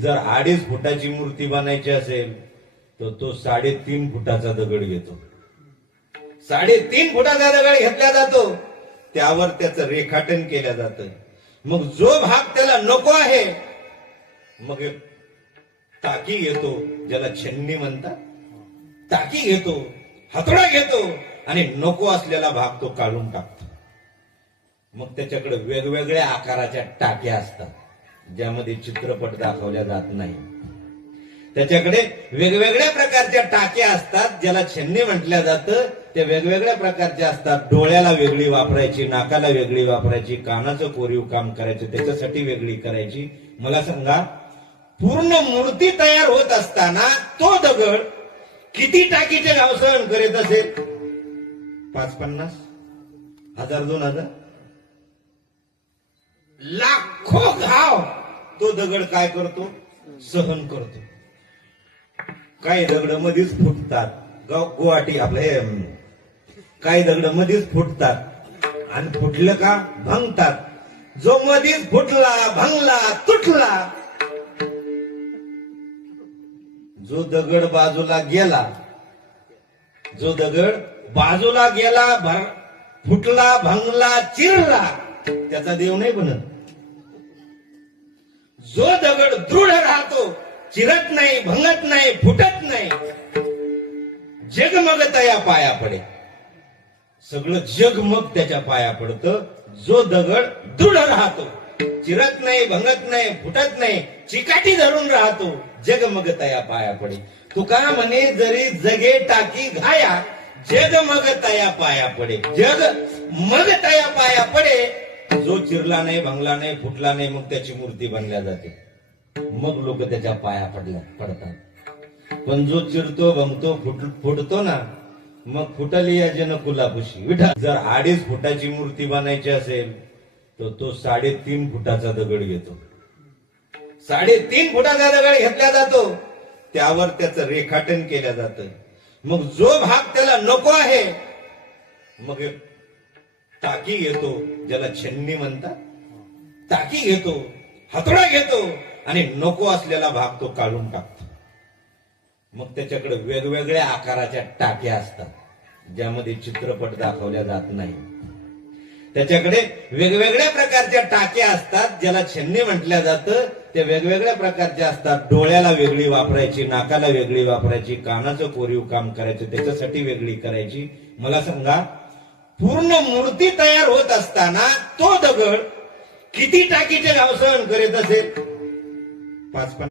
जर 2.5 फुटाची मूर्ती बनायची असेल तर तो 3.5 फुटाचा दगड घेतो. 3.5 फुटाचा दगड घेतला जातो, त्यावर त्याचं रेखाटन केलं जातं. मग जो भाग त्याला नको आहे, मग एक टाकी घेतो, ज्याला छन्नी म्हणतात, टाकी घेतो, हातोडा घेतो आणि नको असलेला भाग तो काढून टाकतो. मग त्याच्याकडे वेगवेगळ्या आकाराच्या टाक्या असतात, ज्यामध्ये चित्रपट दाखवल्या जात नाही. त्याच्याकडे वेगवेगळ्या प्रकारच्या टाक्या असतात, ज्याला छन्नी म्हटलं जातं. त्या वेगवेगळ्या प्रकारच्या असतात. डोळ्याला वेगळी वापरायची, नाकाला वेगळी वापरायची, कानाचं कोरीव काम करायचं, त्याच्यासाठी वेगळी करायची. मला सांगा, पूर्ण मूर्ती तयार होत असताना तो दगड किती टाकीचे घाव सहन करीत असेल? 5-50, 1000, 2000, लाखो घाव तो दगड काय करतो? सहन करतो. काही दगड मध्येच फुटतात. गुवाहाटी आपले काही दगड मध्येच फुटतात आणि फुटलं का भंगतात. जो मध्येच फुटला, भंगला, तुटला, जो दगड बाजूला गेला, फुटला, भंगला, चिरला, त्याचा देव नाही बनत. जो दगड दृढ राहतो, चिरत नाही, भंगत नाही, फुटत नाही, जग मग त्या पाया पडे. सगळं जग मग त्याच्या पाया पडतं. जो दगड दृढ राहतो, चिरत नाही, भंगत नाही, फुटत नाही, चिकाटी धरून राहतो, जग मग त्या पाया पडे. तुका म्हणे, जरी जगे टाकी घाया, जग मग तया पाया पडे. जग मग तया पाया पडे. जो चिरला नाही, भंगला नाही, फुटला नाही, मग त्याची मूर्ती बनल्या जाते. मग लोक त्याच्या पाया पडतात. पण जो चिरतो, भंगतो, फुटतो ना, मग फुटली या जन कुलापुशी विठा. जर 2.5 फुटाची मूर्ती बनायची असेल तर तो 3.5 फुटाचा दगड घेतो. 3.5 फुटाचा दगड घेतला जातो, त्यावर त्याचं रेखाटन केलं जातं. मग जो भाग त्याला नको आहे, मग एक टाकी घेतो, ज्याला छन्नी म्हणतात, टाकी घेतो, हातोडा घेतो आणि नको असलेला भाग तो काढून टाकतो. मग त्याच्याकडे वेगवेगळ्या आकाराच्या टाक्या असतात, ज्यामध्ये चित्रपट दाखवल्या जात नाही. त्याच्याकडे वेगवेगळ्या प्रकारच्या टाक्या असतात, ज्याला छन्नी म्हटलं जातं. त्या वेगवेगळ्या प्रकारच्या असतात. डोळ्याला वेगळी वापरायची, नाकाला वेगळी वापरायची, कानाचं कोरीव काम करायचं, त्याच्यासाठी वेगळी करायची. मला सांगा, पूर्ण मूर्ती तयार होत असताना तो दगड किती टाकीचे घाव सहन करीत असेल? 5-50.